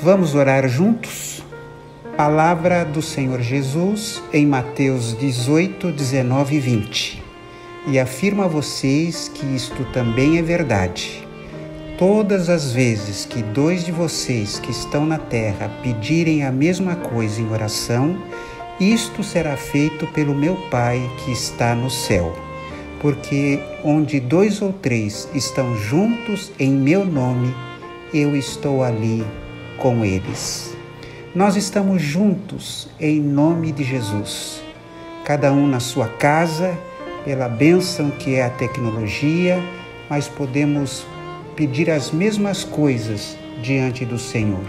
Vamos orar juntos? Palavra do Senhor Jesus em Mateus 18, 19 e 20. E afirmo a vocês que isto também é verdade. Todas as vezes que 2 de vocês que estão na terra pedirem a mesma coisa em oração, isto será feito pelo meu Pai que está no céu. Porque onde 2 ou 3 estão juntos em meu nome, eu estou ali com eles. Nós estamos juntos em nome de Jesus, cada um na sua casa, pela bênção que é a tecnologia, mas podemos pedir as mesmas coisas diante do Senhor.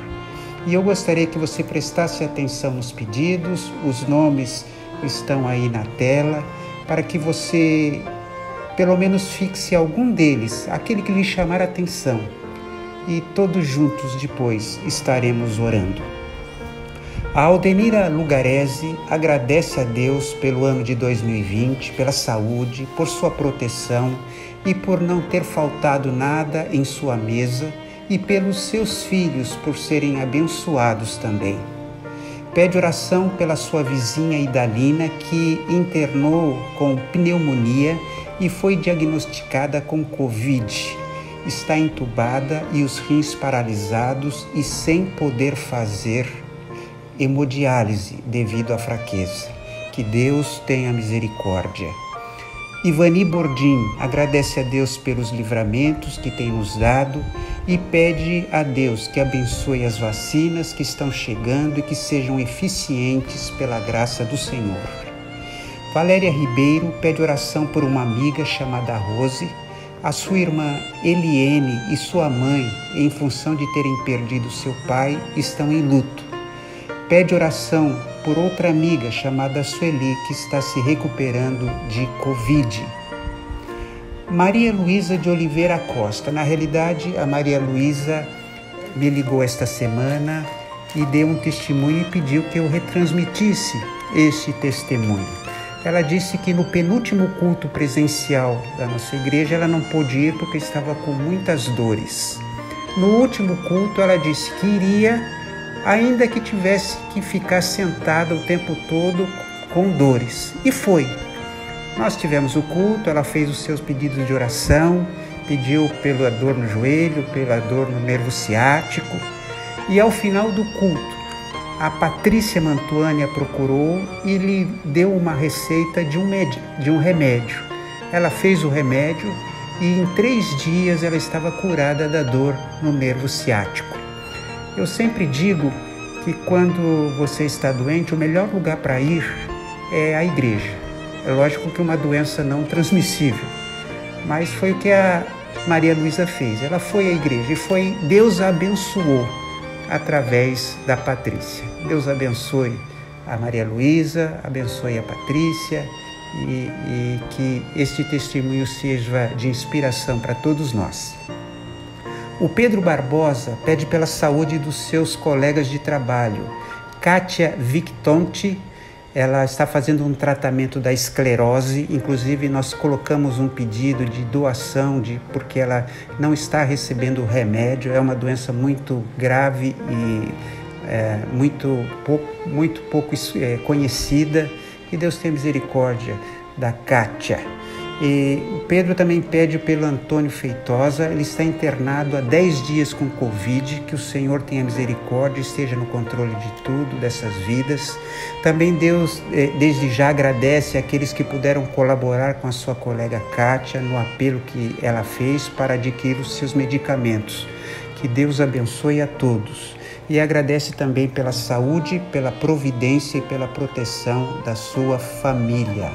E eu gostaria que você prestasse atenção nos pedidos, os nomes estão aí na tela, para que você pelo menos fixe algum deles, aquele que lhe chamar a atenção. E todos juntos depois estaremos orando. A Aldenira Lugarese agradece a Deus pelo ano de 2020, pela saúde, por sua proteção e por não ter faltado nada em sua mesa e pelos seus filhos por serem abençoados também. Pede oração pela sua vizinha Idalina, que internou com pneumonia e foi diagnosticada com Covid. Está entubada e os rins paralisados e sem poder fazer hemodiálise devido à fraqueza. Que Deus tenha misericórdia. Ivani Bordim agradece a Deus pelos livramentos que tem nos dado e pede a Deus que abençoe as vacinas que estão chegando e que sejam eficientes pela graça do Senhor. Valéria Ribeiro pede oração por uma amiga chamada Rose. A sua irmã Eliene e sua mãe, em função de terem perdido seu pai, estão em luto. Pede oração por outra amiga chamada Sueli, que está se recuperando de Covid. Maria Luísa de Oliveira Costa. Na realidade, a Maria Luísa me ligou esta semana e deu um testemunho e pediu que eu retransmitisse este testemunho. Ela disse que no penúltimo culto presencial da nossa igreja ela não pôde ir porque estava com muitas dores. No último culto ela disse que iria, ainda que tivesse que ficar sentada o tempo todo com dores. E foi. Nós tivemos o culto, ela fez os seus pedidos de oração, pediu pela dor no joelho, pela dor no nervo ciático. E ao final do culto, a Patrícia Mantuani a procurou e lhe deu uma receita de um remédio. Ela fez o remédio e em 3 dias ela estava curada da dor no nervo ciático. Eu sempre digo que quando você está doente, o melhor lugar para ir é a igreja. É lógico que uma doença não transmissível, mas foi o que a Maria Luísa fez. Ela foi à igreja e Deus a abençoou através da Patrícia. Deus abençoe a Maria Luísa, abençoe a Patrícia e que este testemunho seja de inspiração para todos nós. O Pedro Barbosa pede pela saúde dos seus colegas de trabalho. Kátia Victonti, ela está fazendo um tratamento da esclerose, inclusive nós colocamos um pedido de doação, porque ela não está recebendo o remédio, é uma doença muito grave e muito pouco conhecida, e Deus tenha misericórdia da Kátia. E o Pedro também pede pelo Antônio Feitosa, ele está internado há 10 dias com Covid, que o Senhor tenha misericórdia e esteja no controle de tudo, dessas vidas. Também Deus, desde já, agradece àqueles que puderam colaborar com a sua colega Kátia no apelo que ela fez para adquirir os seus medicamentos. Que Deus abençoe a todos. E agradece também pela saúde, pela providência e pela proteção da sua família.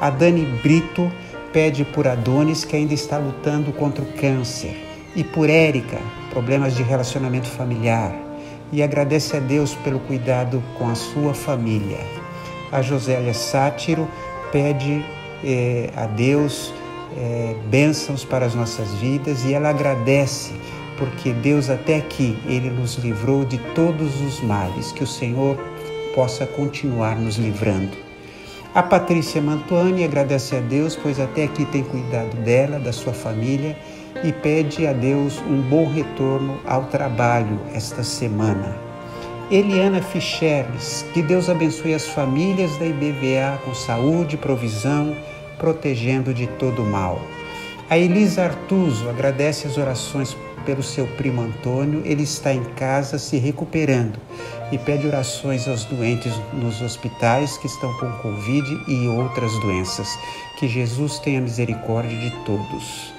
A Dani Brito pede por Adonis, que ainda está lutando contra o câncer, e por Érica, problemas de relacionamento familiar, e agradece a Deus pelo cuidado com a sua família. A Josélia Sátiro pede a Deus bênçãos para as nossas vidas, e ela agradece porque Deus até aqui, Ele nos livrou de todos os males, que o Senhor possa continuar nos livrando. A Patrícia Mantuani agradece a Deus, pois até aqui tem cuidado dela, da sua família, e pede a Deus um bom retorno ao trabalho esta semana. Eliana Ficherles, que Deus abençoe as famílias da IBVA com saúde, provisão, protegendo de todo mal. A Elisa Artuso agradece as orações pelo seu primo Antônio, ele está em casa se recuperando e pede orações aos doentes nos hospitais que estão com Covid e outras doenças. Que Jesus tenha misericórdia de todos.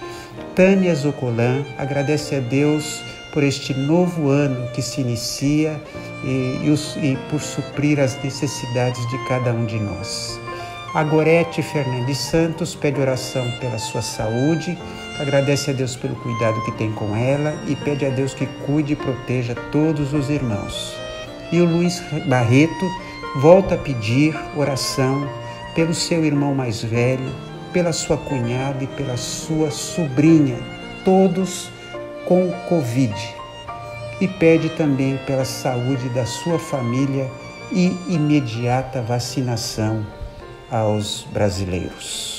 Tânia Zocolan agradece a Deus por este novo ano que se inicia e por suprir as necessidades de cada um de nós. A Gorete Fernandes Santos pede oração pela sua saúde, agradece a Deus pelo cuidado que tem com ela e pede a Deus que cuide e proteja todos os irmãos. E o Luiz Barreto volta a pedir oração pelo seu irmão mais velho, pela sua cunhada e pela sua sobrinha, todos com Covid. E pede também pela saúde da sua família e imediata vacinação aos brasileiros.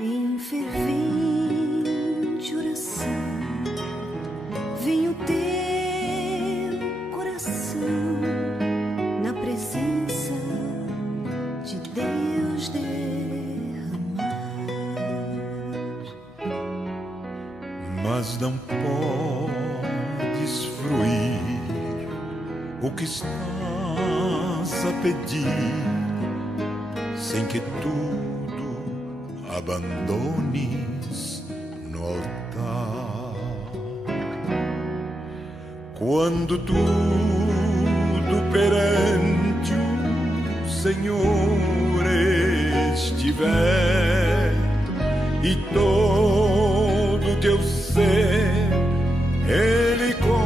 Em fervente oração, vem o teu coração na presença de Deus derramar. Mas não podes fruir o que estás a pedir sem que tudo abandones no altar. Quando tudo perante o Senhor estiver e todo teu ser Ele controlar,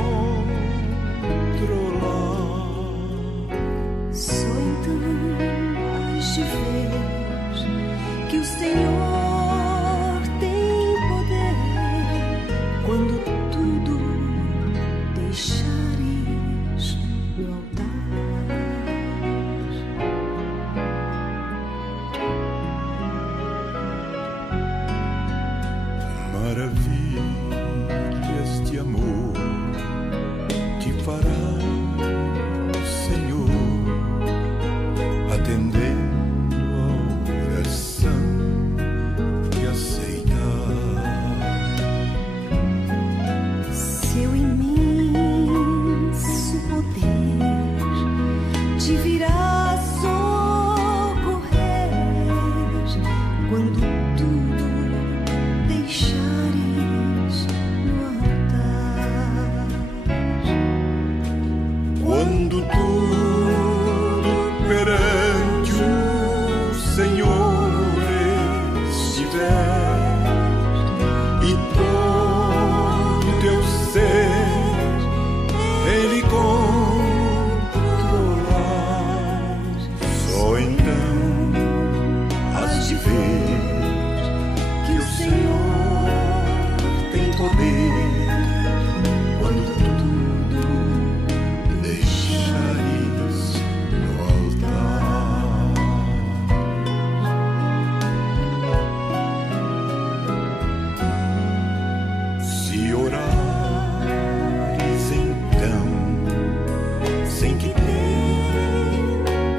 só então has de ver que o Senhor tem poder quando tudo deixares no altar. Maravilhas de amor te fará o Senhor, atendendo a oração que aceitar. Seu imenso poder te virá socorrer quando tudo deixares no altar. Quando tudo perante o Senhor estiver e todo teu ser Ele controlar, só então has de ver que o Senhor tem poder quando tudo deixares no altar. Se orares então, sem que teu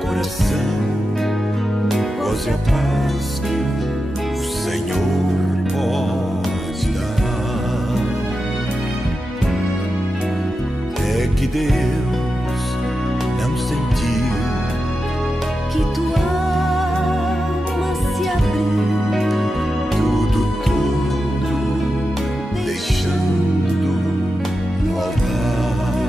coração goze a paz que o Senhor pode dar, é que Deus não sentiu Que tua alma se abriu, tudo deixando no altar.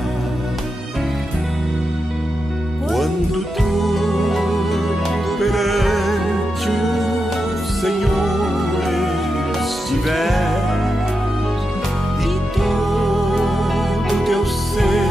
Quando tudo perante o Senhor estiver e todo teu ser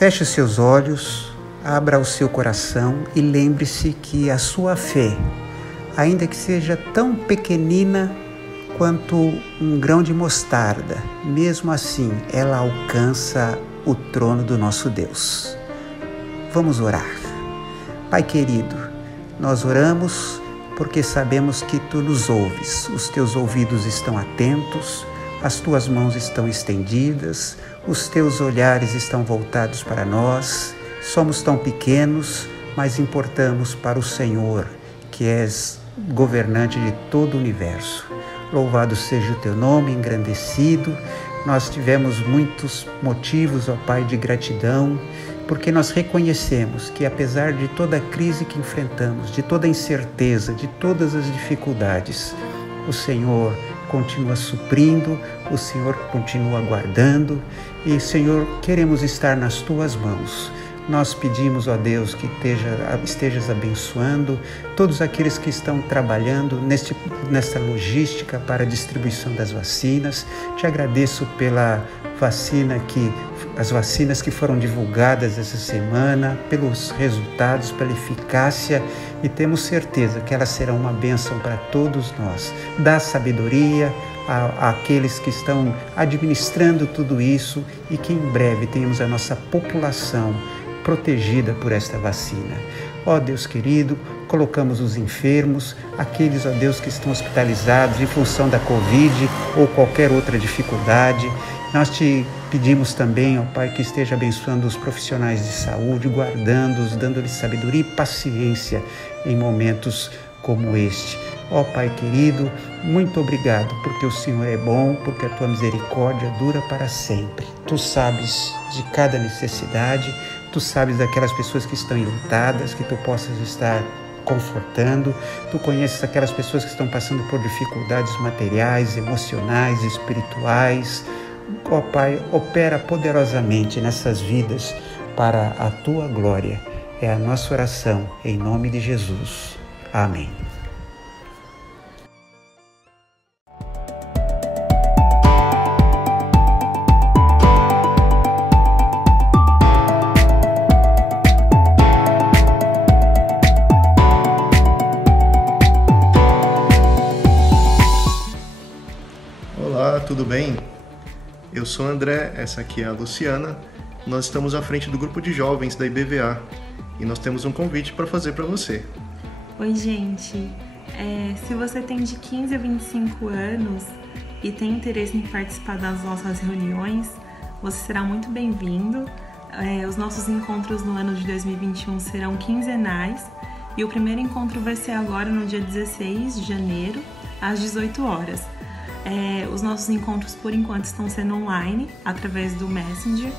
Feche os seus olhos, abra o seu coração e lembre-se que a sua fé, ainda que seja tão pequenina quanto um grão de mostarda, mesmo assim ela alcança o trono do nosso Deus. Vamos orar. Pai querido, nós oramos porque sabemos que Tu nos ouves, os Teus ouvidos estão atentos, as Tuas mãos estão estendidas, os Teus olhares estão voltados para nós. Somos tão pequenos, mas importamos para o Senhor, que és governante de todo o universo. Louvado seja o Teu nome, engrandecido. Nós tivemos muitos motivos, ó Pai, de gratidão, porque nós reconhecemos que apesar de toda a crise que enfrentamos, de toda a incerteza, de todas as dificuldades, o Senhor continua suprindo, o Senhor continua guardando e, Senhor, queremos estar nas Tuas mãos. Nós pedimos, ó Deus, que estejas abençoando todos aqueles que estão trabalhando nesta logística para a distribuição das vacinas. Te agradeço pela as vacinas que foram divulgadas essa semana, pelos resultados, pela eficácia, e temos certeza que elas serão uma bênção para todos nós. Dá sabedoria àqueles que estão administrando tudo isso e que em breve tenhamos a nossa população protegida por esta vacina. Ó Deus querido, colocamos os enfermos, aqueles, ó Deus, que estão hospitalizados em função da Covid ou qualquer outra dificuldade. Nós te pedimos também, ó Pai, que esteja abençoando os profissionais de saúde, guardando-os, dando-lhes sabedoria e paciência em momentos como este. Ó Pai querido, muito obrigado, porque o Senhor é bom, porque a Tua misericórdia dura para sempre. Tu sabes de cada necessidade, Tu sabes daquelas pessoas que estão enlutadas, que Tu possas estar confortando. Tu conheces aquelas pessoas que estão passando por dificuldades materiais, emocionais, espirituais. Ó Pai, opera poderosamente nessas vidas para a Tua glória. É a nossa oração, em nome de Jesus. Amém. Olá, tudo bem? Eu sou o André, essa aqui é a Luciana. Nós estamos à frente do grupo de jovens da IBVA e nós temos um convite para fazer para você. Oi, gente. Se você tem de 15 a 25 anos e tem interesse em participar das nossas reuniões, você será muito bem-vindo. Os nossos encontros no ano de 2021 serão quinzenais e o primeiro encontro vai ser agora no dia 16 de janeiro, às 18 horas. Os nossos encontros, por enquanto, estão sendo online, através do Messenger.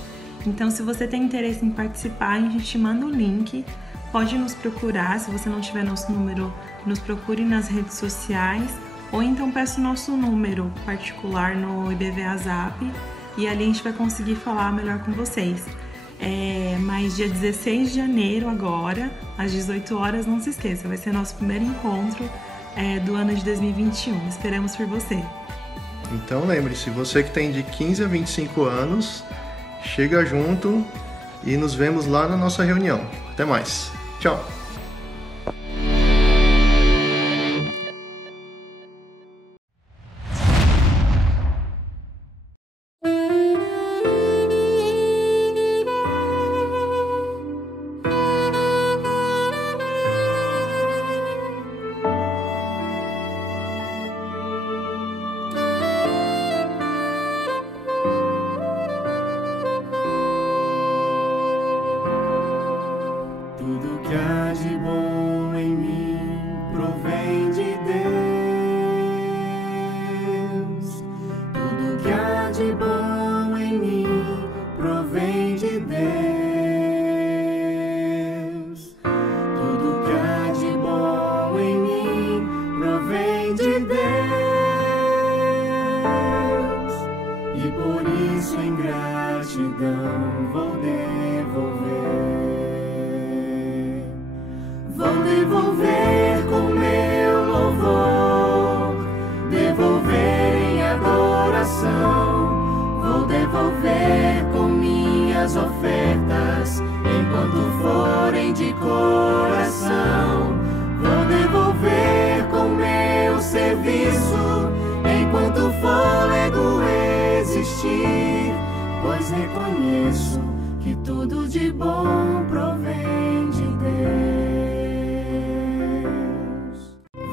Então, se você tem interesse em participar, a gente te manda o link. Pode nos procurar, se você não tiver nosso número, nos procure nas redes sociais. Ou então peça o nosso número particular no IBVA Zap e ali a gente vai conseguir falar melhor com vocês. Mas dia 16 de janeiro agora, às 18 horas, não se esqueça, vai ser nosso primeiro encontro do ano de 2021. Esperamos por você. Então lembre-se, você que tem de 15 a 25 anos, chega junto e nos vemos lá na nossa reunião. Até mais. Tchau. Tudo que a minhas ofertas, enquanto forem de coração. Vou devolver com meu serviço, enquanto o fôlego existir, pois reconheço que tudo de bom provém de Deus.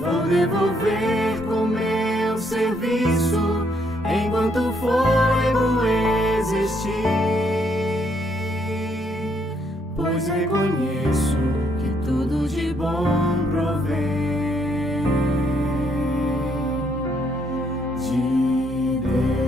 Vou devolver com meu serviço, enquanto o fôlego existir, pois reconheço que tudo de bom provém de Deus.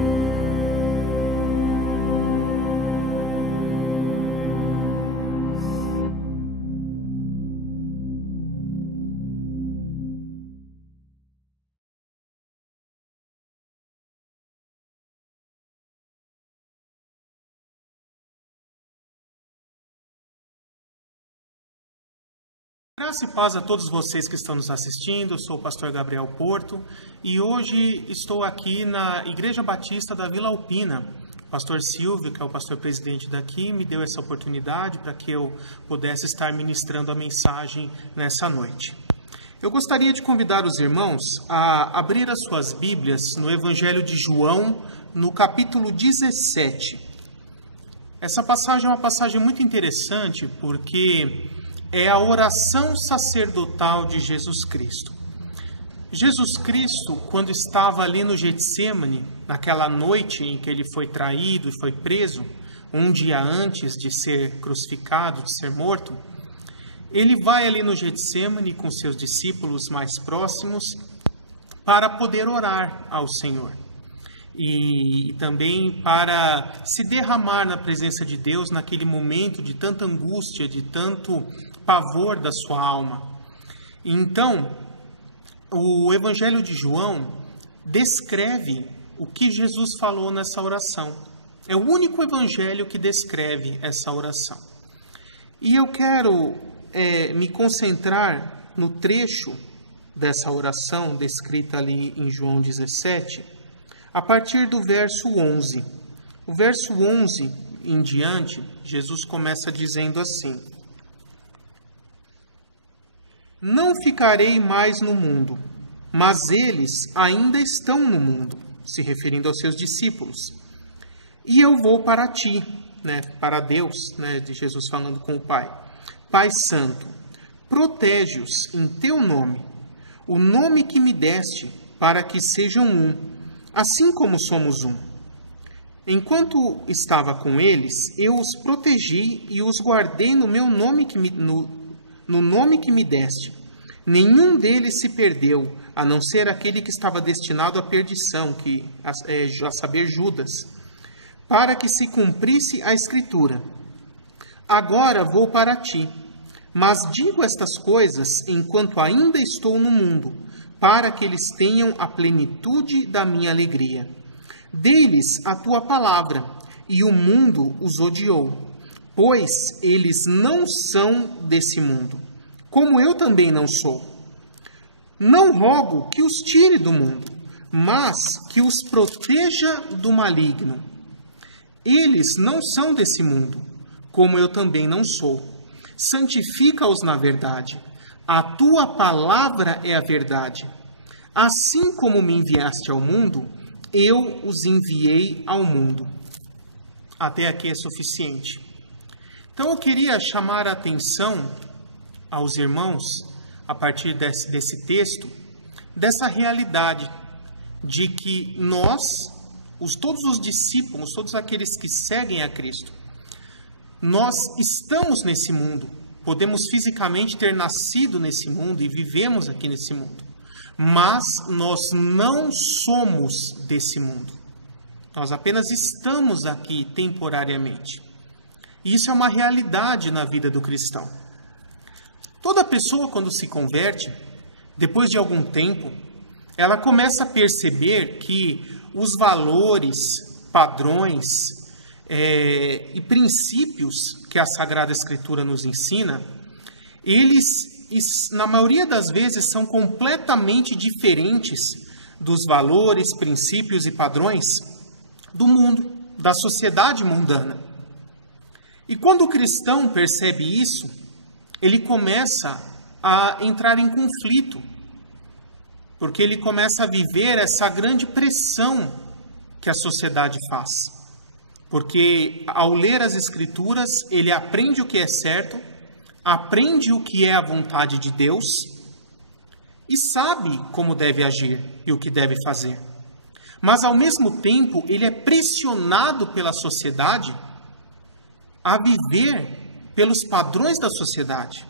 Graça e paz a todos vocês que estão nos assistindo. Eu sou o pastor Gabriel Porto e hoje estou aqui na Igreja Batista da Vila Alpina. O pastor Silvio, que é o pastor presidente daqui, me deu essa oportunidade para que eu pudesse estar ministrando a mensagem nessa noite. Eu gostaria de convidar os irmãos a abrir as suas Bíblias no Evangelho de João, no capítulo 17. Essa passagem é uma passagem muito interessante porque é a oração sacerdotal de Jesus Cristo. Jesus Cristo, quando estava ali no Getsêmani, naquela noite em que ele foi traído e foi preso, um dia antes de ser crucificado, de ser morto, ele vai ali no Getsêmani com seus discípulos mais próximos para poder orar ao Senhor. E também para se derramar na presença de Deus naquele momento de tanta angústia, de tanto pavor da sua alma. Então, o Evangelho de João descreve o que Jesus falou nessa oração. É o único evangelho que descreve essa oração. E eu quero me concentrar no trecho dessa oração descrita ali em João 17, a partir do verso 11. O verso 11 em diante, Jesus começa dizendo assim: Não ficarei mais no mundo, mas eles ainda estão no mundo, se referindo aos seus discípulos. E eu vou para ti, para Deus, de Jesus falando com o Pai. Pai Santo, protege-os em teu nome, o nome que me deste, para que sejam um, assim como somos um. Enquanto estava com eles, eu os protegi e os guardei no meu nome no nome que me deste. Nenhum deles se perdeu, a não ser aquele que estava destinado à perdição, a saber, Judas, para que se cumprisse a Escritura. Agora vou para ti, mas digo estas coisas enquanto ainda estou no mundo, para que eles tenham a plenitude da minha alegria. Dei-lhes a tua palavra, e o mundo os odiou, pois eles não são desse mundo, como eu também não sou. Não rogo que os tire do mundo, mas que os proteja do maligno. Eles não são desse mundo, como eu também não sou. Santifica-os na verdade. A tua palavra é a verdade. Assim como me enviaste ao mundo, eu os enviei ao mundo. Até aqui é suficiente. Então eu queria chamar a atenção aos irmãos, a partir desse texto, dessa realidade de que nós, todos os discípulos, todos aqueles que seguem a Cristo, nós estamos nesse mundo, podemos fisicamente ter nascido nesse mundo e vivemos aqui nesse mundo, mas nós não somos desse mundo. Nós apenas estamos aqui temporariamente. E isso é uma realidade na vida do cristão. Toda pessoa, quando se converte, depois de algum tempo, ela começa a perceber que os valores, padrões e princípios que a Sagrada Escritura nos ensina, eles, na maioria das vezes, são completamente diferentes dos valores, princípios e padrões do mundo, da sociedade mundana. E quando o cristão percebe isso, ele começa a entrar em conflito, porque ele começa a viver essa grande pressão que a sociedade faz. Porque ao ler as Escrituras, ele aprende o que é certo, aprende o que é a vontade de Deus e sabe como deve agir e o que deve fazer. Mas, ao mesmo tempo, ele é pressionado pela sociedade a viver pelos padrões da sociedade.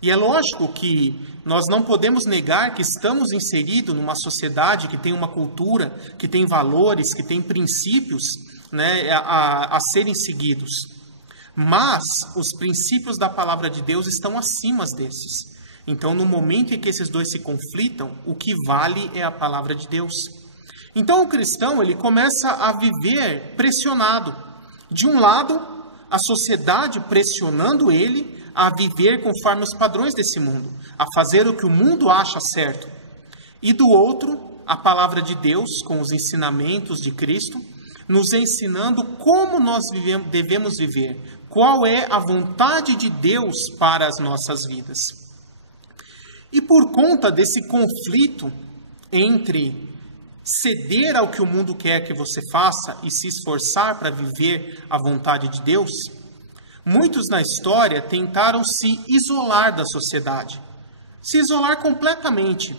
E é lógico que nós não podemos negar que estamos inseridos numa sociedade que tem uma cultura, que tem valores, que tem princípios, né, a serem seguidos. Mas os princípios da palavra de Deus estão acima desses. Então, no momento em que esses dois se conflitam, o que vale é a palavra de Deus. Então, o cristão, ele começa a viver pressionado. De um lado, a sociedade pressionando ele a viver conforme os padrões desse mundo, a fazer o que o mundo acha certo. E do outro, a palavra de Deus, com os ensinamentos de Cristo, nos ensinando como nós devemos viver, qual é a vontade de Deus para as nossas vidas. E por conta desse conflito entre ceder ao que o mundo quer que você faça e se esforçar para viver a vontade de Deus, muitos na história tentaram se isolar da sociedade, se isolar completamente,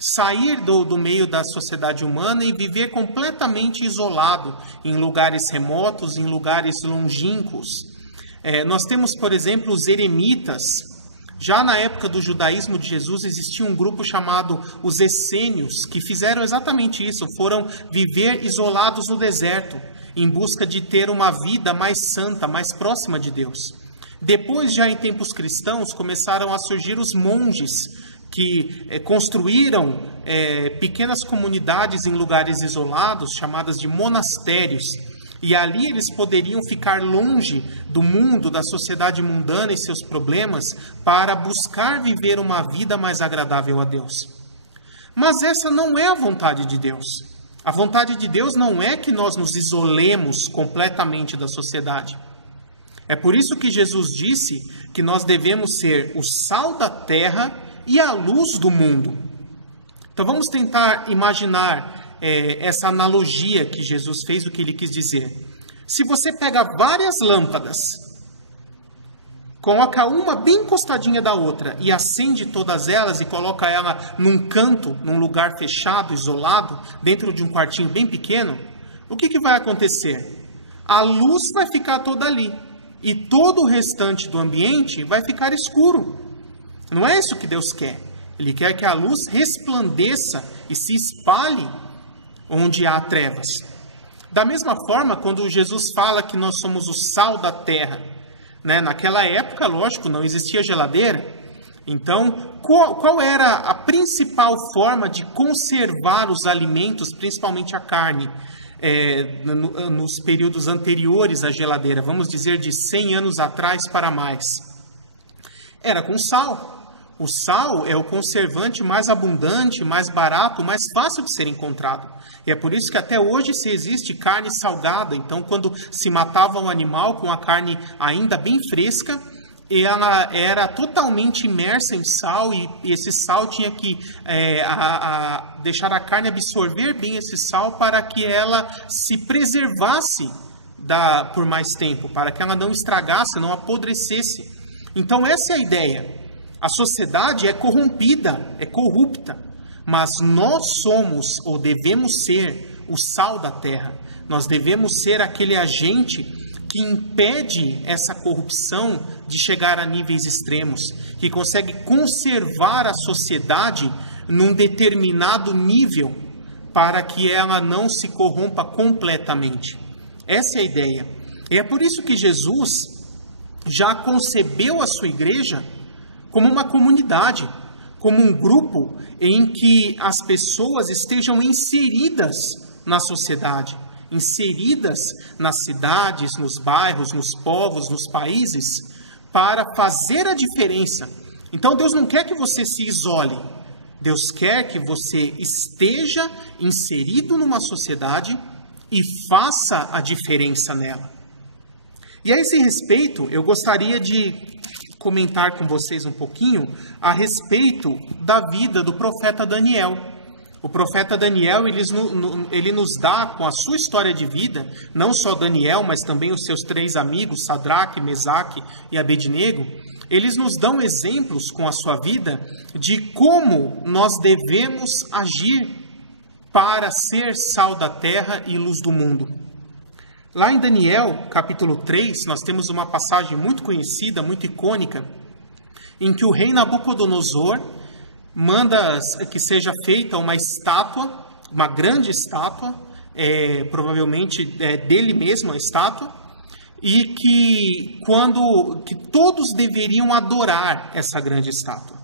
sair do meio da sociedade humana e viver completamente isolado em lugares remotos, em lugares longínquos. Nós temos, por exemplo, os eremitas. Já na época do judaísmo de Jesus existia um grupo chamado os essênios, que fizeram exatamente isso, foram viver isolados no deserto, em busca de ter uma vida mais santa, mais próxima de Deus. Depois, já em tempos cristãos, começaram a surgir os monges, que construíram pequenas comunidades em lugares isolados, chamadas de monastérios. E ali eles poderiam ficar longe do mundo, da sociedade mundana e seus problemas, para buscar viver uma vida mais agradável a Deus. Mas essa não é a vontade de Deus. A vontade de Deus não é que nós nos isolemos completamente da sociedade. É por isso que Jesus disse que nós devemos ser o sal da terra e a luz do mundo. Então vamos tentar imaginar essa analogia que Jesus fez, o que ele quis dizer. Se você pega várias lâmpadas, coloca uma bem encostadinha da outra e acende todas elas e coloca ela num canto, num lugar fechado, isolado, dentro de um quartinho bem pequeno, o que vai acontecer? A luz vai ficar toda ali e todo o restante do ambiente vai ficar escuro. Não é isso que Deus quer. Ele quer que a luz resplandeça e se espalhe onde há trevas. Da mesma forma, quando Jesus fala que nós somos o sal da terra, né? Naquela época, lógico, não existia geladeira. Então, qual era a principal forma de conservar os alimentos, principalmente a carne, nos períodos anteriores à geladeira, vamos dizer de 100 anos atrás para mais? Era com sal. O sal é o conservante mais abundante, mais barato, mais fácil de ser encontrado. E é por isso que até hoje se existe carne salgada. Então, quando se matava um animal com a carne ainda bem fresca, ela era totalmente imersa em sal e esse sal tinha que deixar a carne absorver bem esse sal para que ela se preservasse por mais tempo, para que ela não estragasse, não apodrecesse. Então, essa é a ideia. A sociedade é corrompida, é corrupta, mas nós somos ou devemos ser o sal da terra. Nós devemos ser aquele agente que impede essa corrupção de chegar a níveis extremos, que consegue conservar a sociedade num determinado nível para que ela não se corrompa completamente. Essa é a ideia. E é por isso que Jesus já concebeu a sua igreja como uma comunidade, como um grupo em que as pessoas estejam inseridas na sociedade, inseridas nas cidades, nos bairros, nos povos, nos países, para fazer a diferença. Então Deus não quer que você se isole, Deus quer que você esteja inserido numa sociedade e faça a diferença nela. E a esse respeito, eu gostaria de comentar com vocês um pouquinho a respeito da vida do profeta Daniel. O profeta Daniel, ele nos dá, com a sua história de vida, não só Daniel, mas também os seus 3 amigos, Sadraque, Mesaque e Abednego, eles nos dão exemplos com a sua vida de como nós devemos agir para ser sal da terra e luz do mundo. Lá em Daniel, capítulo 3, nós temos uma passagem muito conhecida, muito icônica, em que o rei Nabucodonosor manda que seja feita uma estátua, uma grande estátua, provavelmente dele mesmo a estátua, e que todos deveriam adorar essa grande estátua.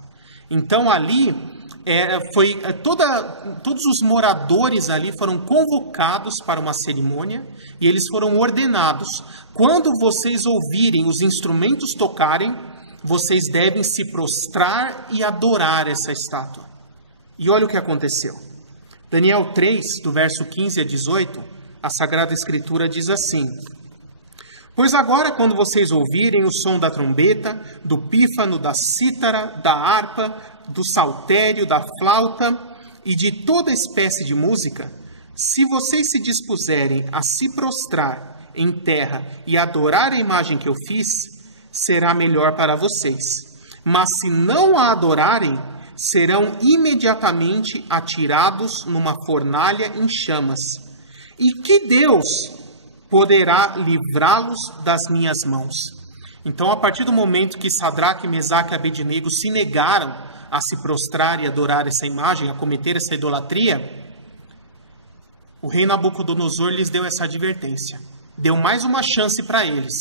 Então ali todos os moradores ali foram convocados para uma cerimônia e eles foram ordenados: quando vocês ouvirem os instrumentos tocarem, vocês devem se prostrar e adorar essa estátua. E olha o que aconteceu. Daniel 3, do verso 15 a 18, a Sagrada Escritura diz assim: pois agora, quando vocês ouvirem o som da trombeta, do pífano, da cítara, da harpa, do saltério, da flauta e de toda espécie de música, se vocês se dispuserem a se prostrar em terra e adorar a imagem que eu fiz, será melhor para vocês. Mas se não a adorarem, serão imediatamente atirados numa fornalha em chamas. E que Deus poderá livrá-los das minhas mãos? Então, a partir do momento que Sadraque, Mesaque e Abednego se negaram a se prostrar e adorar essa imagem, a cometer essa idolatria, o rei Nabucodonosor lhes deu essa advertência. Deu mais uma chance para eles.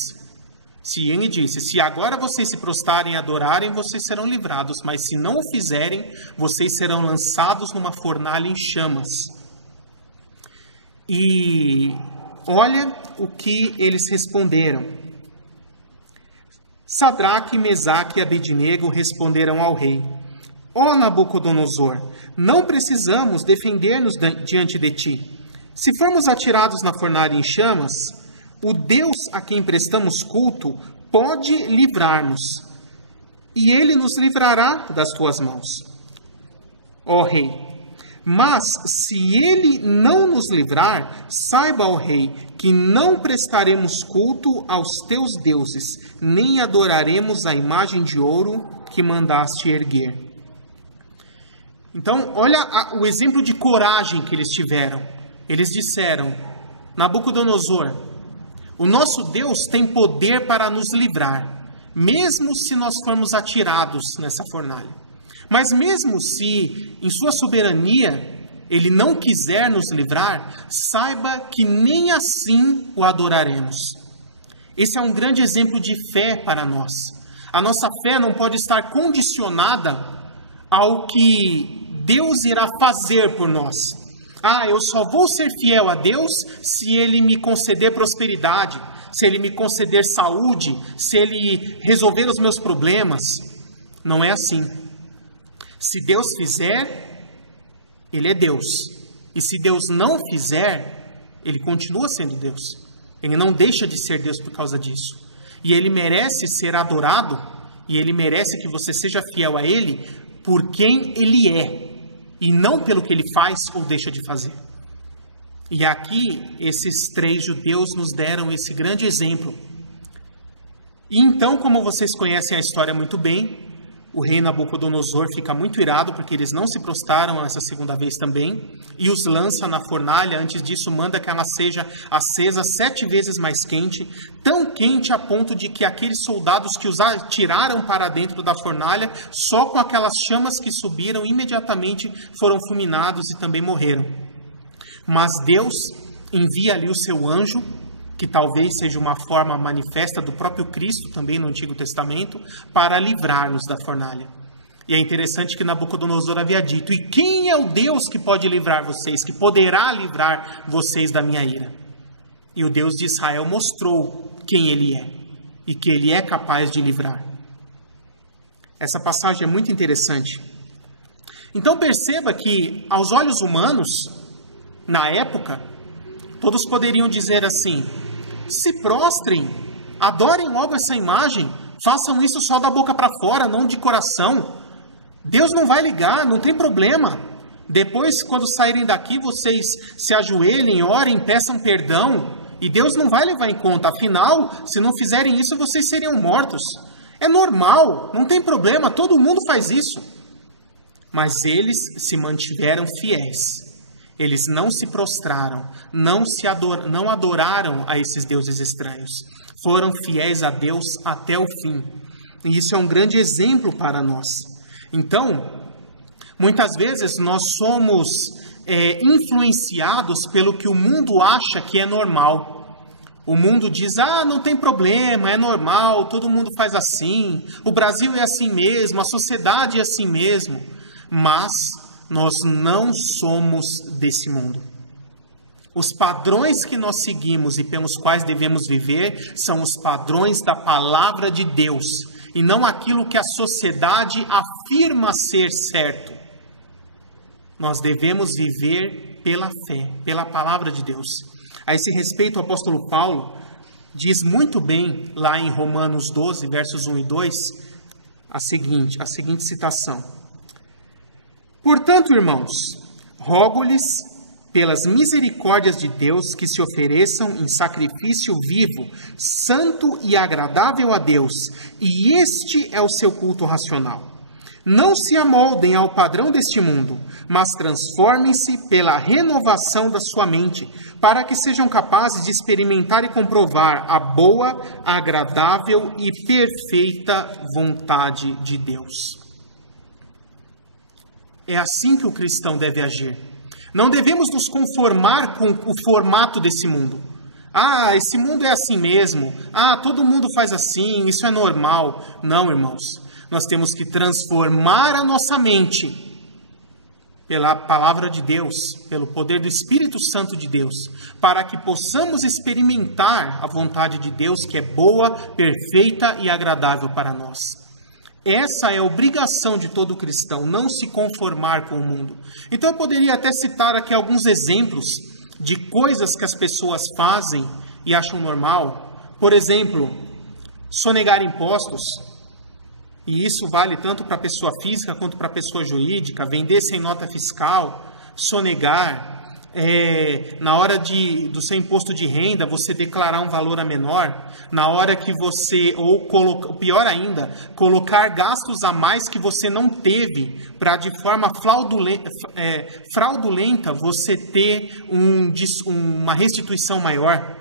Se ele disse: se agora vocês se prostrarem e adorarem, vocês serão livrados, mas se não o fizerem, vocês serão lançados numa fornalha em chamas. E olha o que eles responderam. Sadraque, Mesaque e Abednego responderam ao rei: ó Nabucodonosor, não precisamos defender-nos diante de ti. Se formos atirados na fornalha em chamas, o Deus a quem prestamos culto pode livrar-nos, e ele nos livrará das tuas mãos, ó rei. Mas se ele não nos livrar, saiba, ó rei, que não prestaremos culto aos teus deuses, nem adoraremos a imagem de ouro que mandaste erguer. Então, olha o exemplo de coragem que eles tiveram. Eles disseram: Nabucodonosor, o nosso Deus tem poder para nos livrar, mesmo se nós formos atirados nessa fornalha. Mas mesmo se, em sua soberania, ele não quiser nos livrar, saiba que nem assim o adoraremos. Esse é um grande exemplo de fé para nós. A nossa fé não pode estar condicionada ao que Deus irá fazer por nós. Eu só vou ser fiel a Deus se Ele me conceder prosperidade, se Ele me conceder saúde, se Ele resolver os meus problemas. Não é assim. Se Deus fizer, Ele é Deus. E se Deus não fizer, Ele continua sendo Deus. Ele não deixa de ser Deus por causa disso. E Ele merece ser adorado, e Ele merece que você seja fiel a Ele por quem Ele é, e não pelo que Ele faz ou deixa de fazer. E aqui, esses 3 judeus nos deram esse grande exemplo. E então, como vocês conhecem a história muito bem, o rei Nabucodonosor fica muito irado, porque eles não se prostraram essa segunda vez também, e os lança na fornalha. Antes disso, manda que ela seja acesa 7 vezes mais quente, tão quente a ponto de que aqueles soldados que os atiraram para dentro da fornalha, só com aquelas chamas que subiram, imediatamente foram fulminados e também morreram. Mas Deus envia ali o seu anjo, que talvez seja uma forma manifesta do próprio Cristo também no Antigo Testamento, para livrar-nos da fornalha. E é interessante que Nabucodonosor havia dito: e quem é o Deus que pode livrar vocês, que poderá livrar vocês da minha ira? E o Deus de Israel mostrou quem Ele é, e que Ele é capaz de livrar. Essa passagem é muito interessante. Então perceba que, aos olhos humanos, na época, todos poderiam dizer assim: se prostrem adorem logo essa imagem, façam isso só da boca para fora, não de coração. Deus não vai ligar, não tem problema. Depois, quando saírem daqui, vocês se ajoelhem, orem, peçam perdão, e Deus não vai levar em conta. Afinal, se não fizerem isso, vocês seriam mortos. É normal, não tem problema, todo mundo faz isso. Mas eles se mantiveram fiéis. Eles não se prostraram, não adoraram a esses deuses estranhos. Foram fiéis a Deus até o fim. E isso é um grande exemplo para nós. Então, muitas vezes nós somos influenciados pelo que o mundo acha que é normal. O mundo diz, não tem problema, é normal, todo mundo faz assim, o Brasil é assim mesmo, a sociedade é assim mesmo. Mas nós não somos desse mundo. Os padrões que nós seguimos e pelos quais devemos viver são os padrões da palavra de Deus, e não aquilo que a sociedade afirma ser certo. Nós devemos viver pela fé, pela palavra de Deus. A esse respeito, o apóstolo Paulo diz muito bem, lá em Romanos 12, versos 1 e 2, a seguinte citação. Portanto, irmãos, rogo-lhes, pelas misericórdias de Deus, que se ofereçam em sacrifício vivo, santo e agradável a Deus, e este é o seu culto racional. Não se amoldem ao padrão deste mundo, mas transformem-se pela renovação da sua mente, para que sejam capazes de experimentar e comprovar a boa, agradável e perfeita vontade de Deus. É assim que o cristão deve agir. Não devemos nos conformar com o formato desse mundo. Esse mundo é assim mesmo. Todo mundo faz assim, isso é normal. Não, irmãos. Nós temos que transformar a nossa mente pela palavra de Deus, pelo poder do Espírito Santo de Deus, para que possamos experimentar a vontade de Deus, que é boa, perfeita e agradável para nós. Essa é a obrigação de todo cristão, não se conformar com o mundo. Então eu poderia até citar aqui alguns exemplos de coisas que as pessoas fazem e acham normal. Por exemplo, sonegar impostos. E isso vale tanto para a pessoa física quanto para a pessoa jurídica. Vender sem nota fiscal, sonegar. Na hora do seu imposto de renda, você declarar um valor a menor. Na hora que você, pior ainda, colocar gastos a mais que você não teve, para de forma fraudulenta você ter uma restituição maior.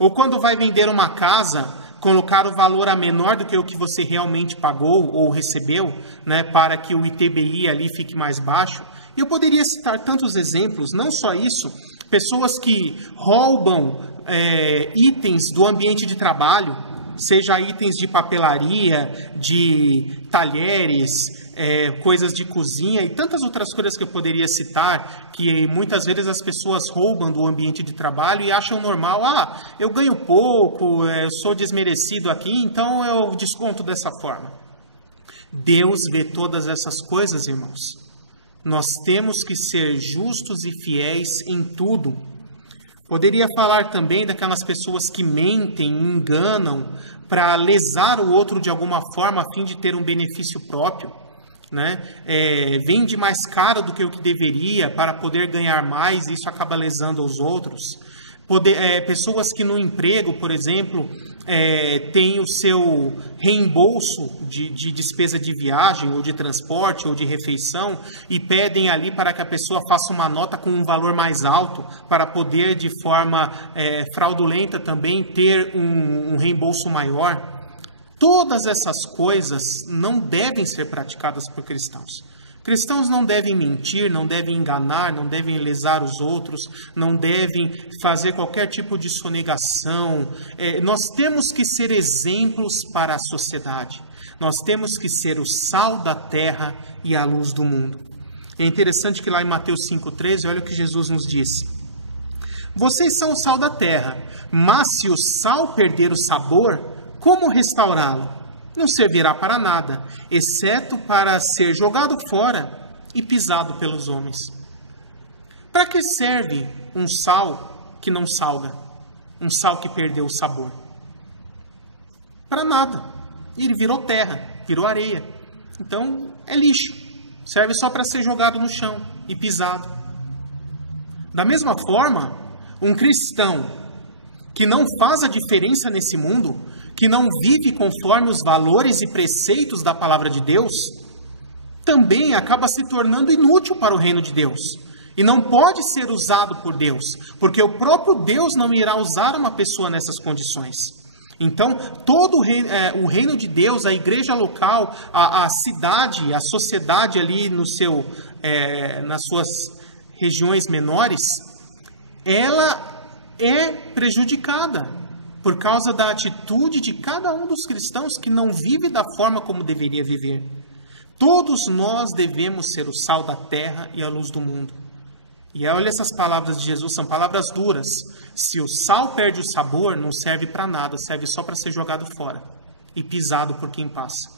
Ou quando vai vender uma casa, colocar o valor a menor do que o que você realmente pagou ou recebeu, né, para que o ITBI ali fique mais baixo. E eu poderia citar tantos exemplos, não só isso, pessoas que roubam itens do ambiente de trabalho, seja itens de papelaria, de talheres, coisas de cozinha e tantas outras coisas que eu poderia citar, que muitas vezes as pessoas roubam do ambiente de trabalho e acham normal, eu ganho pouco, eu sou desmerecido aqui, então eu desconto dessa forma. Deus vê todas essas coisas, irmãos. Nós temos que ser justos e fiéis em tudo. Poderia falar também daquelas pessoas que mentem, enganam, para lesar o outro de alguma forma, a fim de ter um benefício próprio. Né? Vende mais caro do que o que deveria para poder ganhar mais, e isso acaba lesando os outros. Pessoas que no emprego, por exemplo, têm o seu reembolso de despesa de viagem, ou de transporte, ou de refeição, e pedem ali para que a pessoa faça uma nota com um valor mais alto, para poder, de forma fraudulenta também, ter um reembolso maior. Todas essas coisas não devem ser praticadas por cristãos. Cristãos não devem mentir, não devem enganar, não devem lesar os outros, não devem fazer qualquer tipo de sonegação. Nós temos que ser exemplos para a sociedade. Nós temos que ser o sal da terra e a luz do mundo. É interessante que lá em Mateus 5,13, olha o que Jesus nos diz. Vocês são o sal da terra, mas se o sal perder o sabor, como restaurá-lo? Não servirá para nada, exceto para ser jogado fora e pisado pelos homens. Para que serve um sal que não salga? Um sal que perdeu o sabor? para nada. E ele virou terra, virou areia. Então, é lixo. Serve só para ser jogado no chão e pisado. Da mesma forma, um cristão que não faz a diferença nesse mundo, que não vive conforme os valores e preceitos da palavra de Deus, também acaba se tornando inútil para o reino de Deus. E não pode ser usado por Deus, porque o próprio Deus não irá usar uma pessoa nessas condições. Então, todo o reino de Deus, a igreja local, a cidade, a sociedade ali nas suas regiões menores, ela é prejudicada por causa da atitude de cada um dos cristãos que não vive da forma como deveria viver. Todos nós devemos ser o sal da terra e a luz do mundo. E olha, essas palavras de Jesus, são palavras duras. Se o sal perde o sabor, não serve para nada, serve só para ser jogado fora e pisado por quem passa.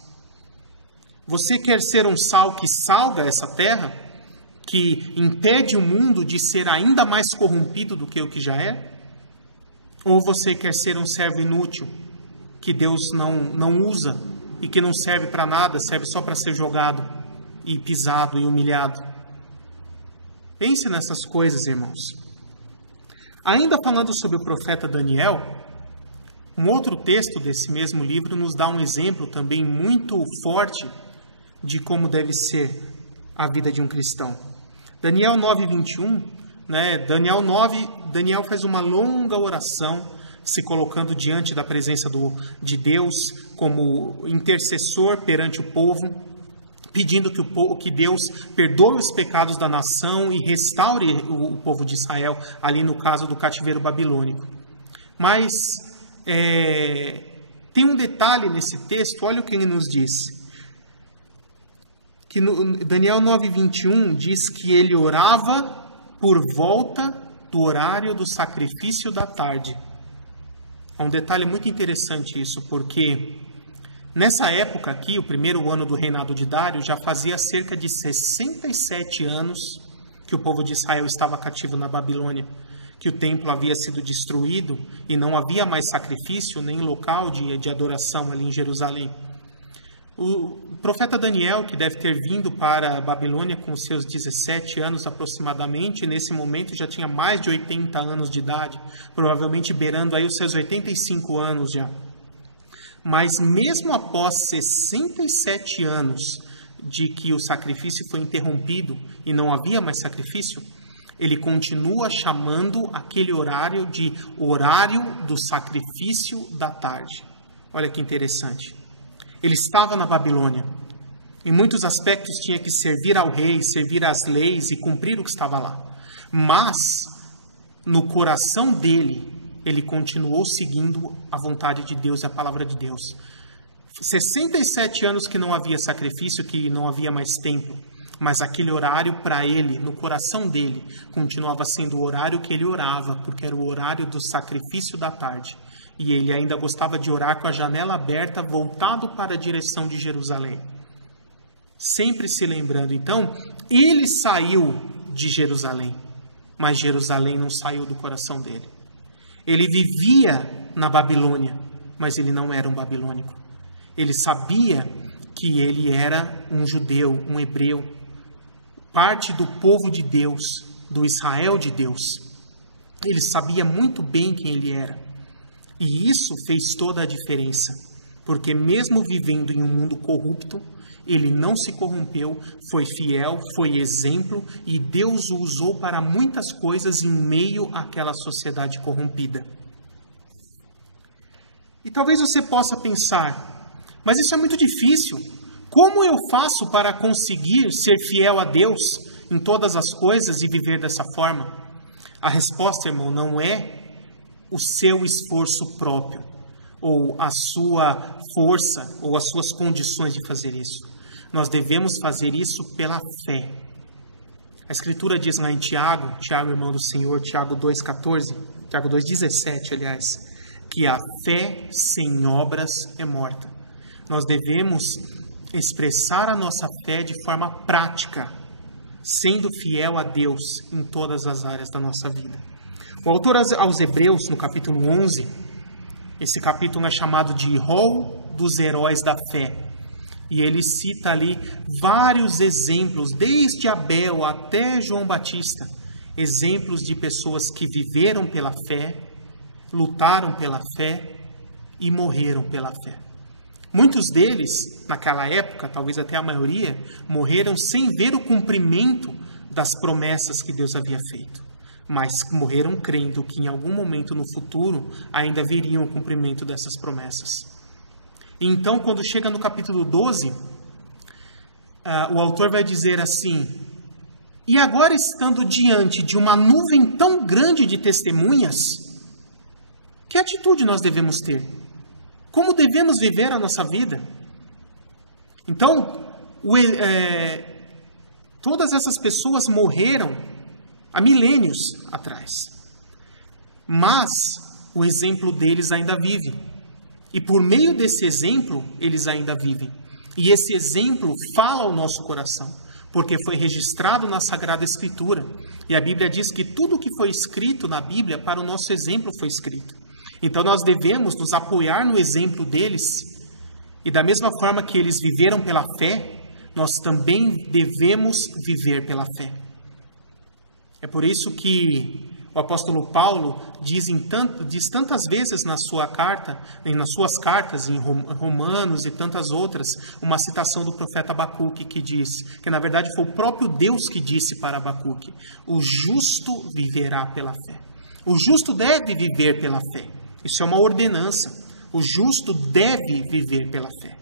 Você quer ser um sal que salga essa terra, que impede o mundo de ser ainda mais corrompido do que o que já é? Ou você quer ser um servo inútil, que Deus não usa e que não serve para nada, serve só para ser jogado e pisado e humilhado? Pense nessas coisas, irmãos. Ainda falando sobre o profeta Daniel, um outro texto desse mesmo livro nos dá um exemplo também muito forte de como deve ser a vida de um cristão. Daniel 9:21, Daniel faz uma longa oração, se colocando diante da presença de Deus como intercessor perante o povo, pedindo que Deus perdoe os pecados da nação e restaure o povo de Israel, ali no caso do cativeiro babilônico. Mas tem um detalhe nesse texto, olha o que ele nos diz. Que Daniel 9:21 diz que ele orava por volta do horário do sacrifício da tarde. É um detalhe muito interessante isso, porque nessa época aqui, o primeiro ano do reinado de Dário, já fazia cerca de 67 anos que o povo de Israel estava cativo na Babilônia, que o templo havia sido destruído e não havia mais sacrifício nem local de adoração ali em Jerusalém. O profeta Daniel, que deve ter vindo para a Babilônia com seus 17 anos aproximadamente, nesse momento já tinha mais de 80 anos de idade, provavelmente beirando aí os seus 85 anos já. Mas mesmo após 67 anos de que o sacrifício foi interrompido e não havia mais sacrifício, ele continua chamando aquele horário de horário do sacrifício da tarde. Olha que interessante. Ele estava na Babilônia. Em muitos aspectos tinha que servir ao rei, servir às leis e cumprir o que estava lá. Mas, no coração dele, ele continuou seguindo a vontade de Deus e a palavra de Deus. 67 anos que não havia sacrifício, que não havia mais templo. Mas aquele horário para ele, no coração dele, continuava sendo o horário que ele orava, porque era o horário do sacrifício da tarde. E ele ainda gostava de orar com a janela aberta, voltado para a direção de Jerusalém. Sempre se lembrando. Então, ele saiu de Jerusalém, mas Jerusalém não saiu do coração dele. Ele vivia na Babilônia, mas ele não era um babilônico. Ele sabia que ele era um judeu, um hebreu, parte do povo de Deus, do Israel de Deus. Ele sabia muito bem quem ele era. E isso fez toda a diferença, porque mesmo vivendo em um mundo corrupto, ele não se corrompeu, foi fiel, foi exemplo, e Deus o usou para muitas coisas em meio àquela sociedade corrompida. E talvez você possa pensar, mas isso é muito difícil. Como eu faço para conseguir ser fiel a Deus em todas as coisas e viver dessa forma? A resposta, irmão, não é o seu esforço próprio, ou a sua força, ou as suas condições de fazer isso. Nós devemos fazer isso pela fé. A Escritura diz lá em Tiago, irmão do Senhor, Tiago 2,14, Tiago 2,17, aliás, que a fé sem obras é morta. Nós devemos expressar a nossa fé de forma prática, sendo fiel a Deus em todas as áreas da nossa vida. O autor aos Hebreus, no capítulo 11, Esse capítulo é chamado de Rol dos Heróis da Fé. E ele cita ali vários exemplos, desde Abel até João Batista, exemplos de pessoas que viveram pela fé, lutaram pela fé e morreram pela fé. Muitos deles, naquela época, talvez até a maioria, morreram sem ver o cumprimento das promessas que Deus havia feito. Mas morreram crendo que em algum momento no futuro ainda viriam o cumprimento dessas promessas. Então, quando chega no capítulo 12, o autor vai dizer assim: e agora, estando diante de uma nuvem tão grande de testemunhas, que atitude nós devemos ter? Como devemos viver a nossa vida? Então, todas essas pessoas morreram há milênios atrás. Mas o exemplo deles ainda vive. E por meio desse exemplo, eles ainda vivem. E esse exemplo fala ao nosso coração, porque foi registrado na Sagrada Escritura. E a Bíblia diz que tudo que foi escrito na Bíblia, para o nosso exemplo foi escrito. Então nós devemos nos apoiar no exemplo deles. E da mesma forma que eles viveram pela fé, nós também devemos viver pela fé. É por isso que o apóstolo Paulo diz tantas vezes nas suas cartas, em Romanos e tantas outras, uma citação do profeta Abacuque que diz, que na verdade foi o próprio Deus que disse para Abacuque: o justo viverá pela fé. O justo deve viver pela fé. Isso é uma ordenança. O justo deve viver pela fé.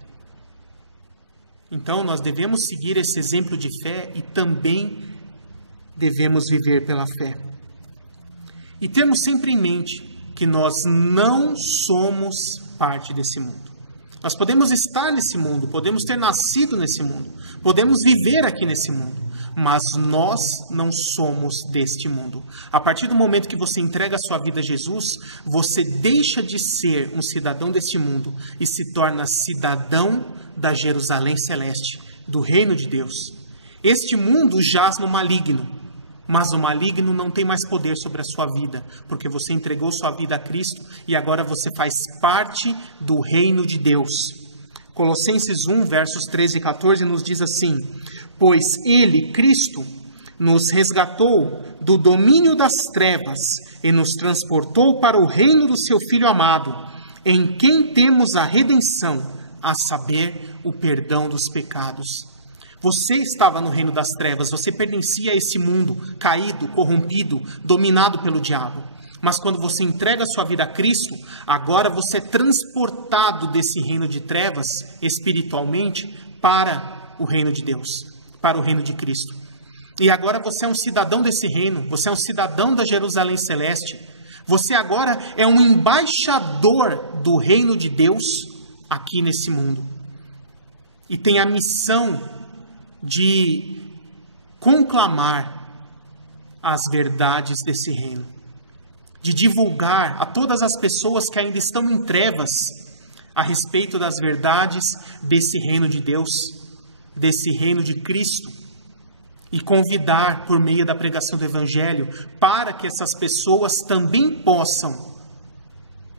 Então nós devemos seguir esse exemplo de fé e também devemos viver pela fé. E temos sempre em mente que nós não somos parte desse mundo. Nós podemos estar nesse mundo, podemos ter nascido nesse mundo, podemos viver aqui nesse mundo, mas nós não somos deste mundo. A partir do momento que você entrega a sua vida a Jesus, você deixa de ser um cidadão deste mundo e se torna cidadão da Jerusalém Celeste, do reino de Deus. Este mundo jaz no maligno, mas o maligno não tem mais poder sobre a sua vida, porque você entregou sua vida a Cristo e agora você faz parte do reino de Deus. Colossenses 1, versos 13 e 14 nos diz assim: pois Ele, Cristo, nos resgatou do domínio das trevas e nos transportou para o reino do seu Filho amado, em quem temos a redenção, a saber, o perdão dos pecados. Você estava no reino das trevas, você pertencia a esse mundo caído, corrompido, dominado pelo diabo. Mas quando você entrega a sua vida a Cristo, agora você é transportado desse reino de trevas, espiritualmente, para o reino de Deus, para o reino de Cristo. E agora você é um cidadão desse reino, você é um cidadão da Jerusalém Celeste. Você agora é um embaixador do reino de Deus aqui nesse mundo. E tem a missão de conclamar as verdades desse reino, de divulgar a todas as pessoas que ainda estão em trevas a respeito das verdades desse reino de Deus, desse reino de Cristo, e convidar por meio da pregação do Evangelho para que essas pessoas também possam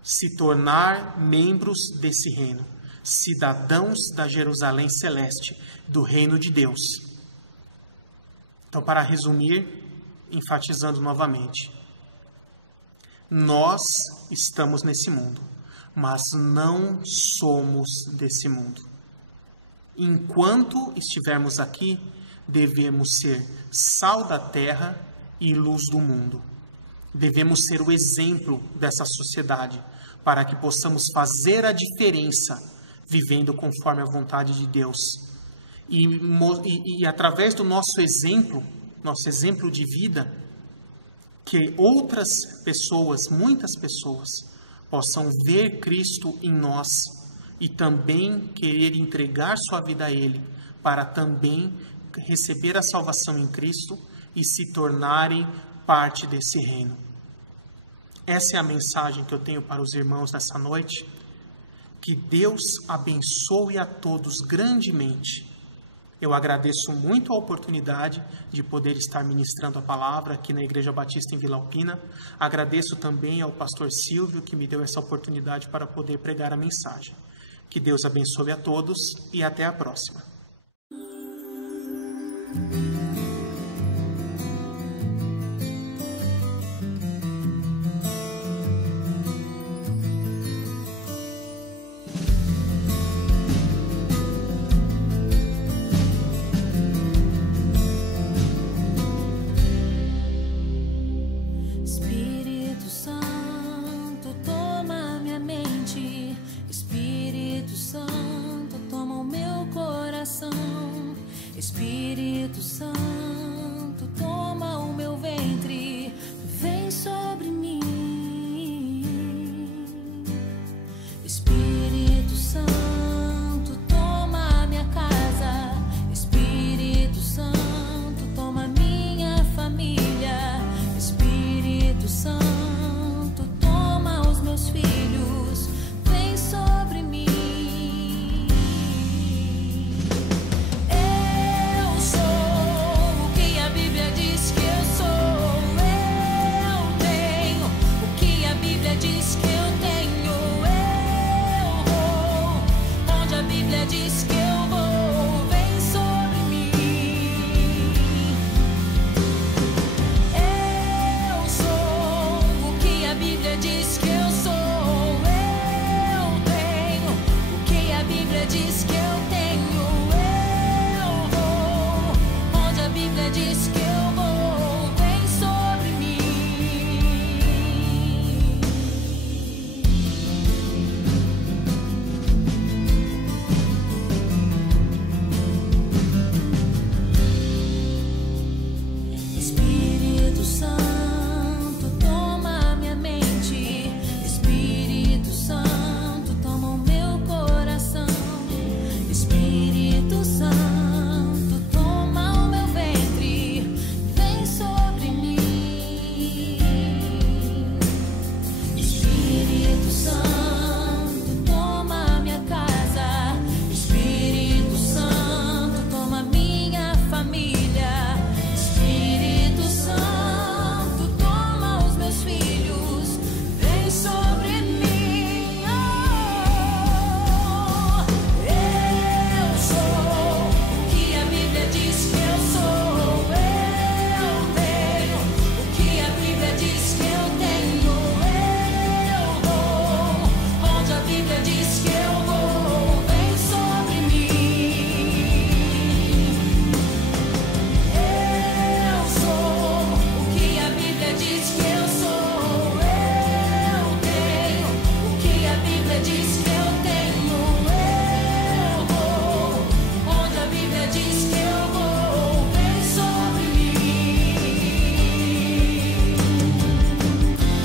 se tornar membros desse reino, cidadãos da Jerusalém Celeste, do reino de Deus. Então, para resumir, enfatizando novamente, nós estamos nesse mundo, mas não somos desse mundo. Enquanto estivermos aqui, devemos ser sal da terra e luz do mundo. Devemos ser o exemplo dessa sociedade, para que possamos fazer a diferença vivendo conforme a vontade de Deus. E através do nosso exemplo de vida, que outras pessoas, muitas pessoas, possam ver Cristo em nós e também querer entregar sua vida a Ele, para também receber a salvação em Cristo e se tornarem parte desse reino. Essa é a mensagem que eu tenho para os irmãos nessa noite. Que Deus abençoe a todos grandemente Eu agradeço muito a oportunidade de poder estar ministrando a palavra aqui na Igreja Batista em Vila Alpina. Agradeço também ao pastor Silvio, que me deu essa oportunidade para poder pregar a mensagem. Que Deus abençoe a todos e até a próxima. Espírito Santo, toma minha mente. Espírito Santo, toma o meu coração. Espírito Santo, toma o meu ventre. Vem sobre mim. Espírito Santo, toma minha casa. Espírito Santo, toma minha família. Espírito Santo, toma os meus filhos, vem sobre mim. Eu sou o que a Bíblia diz que eu sou. Eu tenho o que a Bíblia diz que eu tenho. Eu vou onde a Bíblia diz que eu vou. Vem sobre mim. Eu sou o que a Bíblia diz que eu sou. Eu tenho o que a Bíblia diz que eu tenho. Eu vou onde a Bíblia diz que eu vou. Vem sobre mim. Espírito Santo, toma minha mente. Espírito Santo, toma o meu coração. Espírito Santo, toma o meu ventre. Vem sobre mim. Espírito Santo, toma minha casa. Espírito Santo, toma minha família. Espírito Santo, toma os meus filhos. Vem sobre mim. Eu sou o que a Bíblia diz que eu sou. Eu tenho o que a Bíblia diz que eu tenho. Eu vou onde a Bíblia diz que eu vou. Vem sobre mim. Eu sou o que a Bíblia diz que eu sou. Eu tenho o que a Bíblia diz que eu tenho. Eu vou onde a Bíblia diz que eu vou. Vem sobre mim.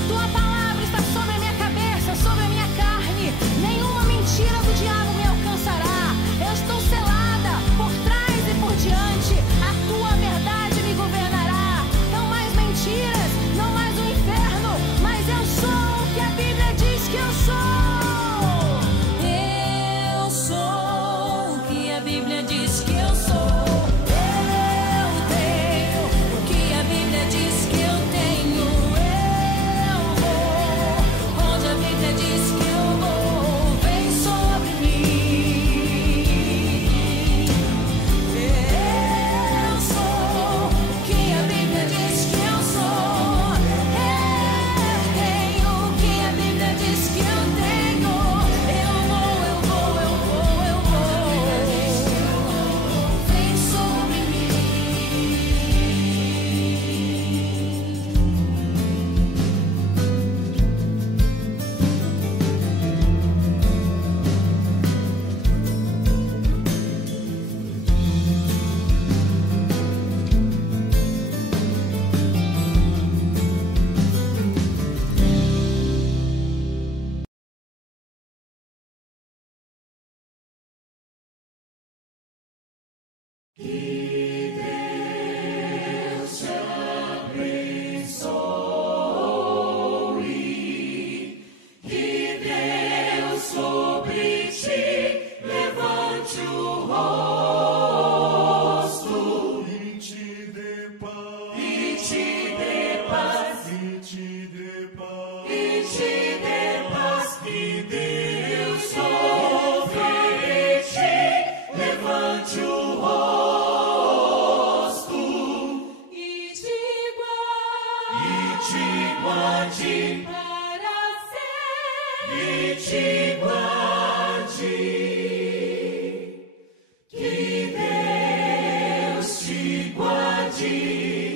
Tua palavra está sobre a minha cabeça, sobre a minha carne. Nenhuma mentira do diabo me alcançará. Eu estou selada por trás e por diante. A tua verdade me governará. Não mais mentiras, não mais o inferno, mas eu sou o que a Bíblia diz que eu sou. Eu sou o que a Bíblia diz que eu sou. Eu tenho o que a Bíblia diz que eu tenho. Eu vou onde a Bíblia diz que eu vou. Vem sobre mim. Eu sou o que a Bíblia diz que eu sou. Eu tenho o que a Bíblia diz que eu tenho. Eu vou. Vem sobre mim. Sobre ti levante o rosto. guarde para sempre e te guarde. Que Deus te guarde.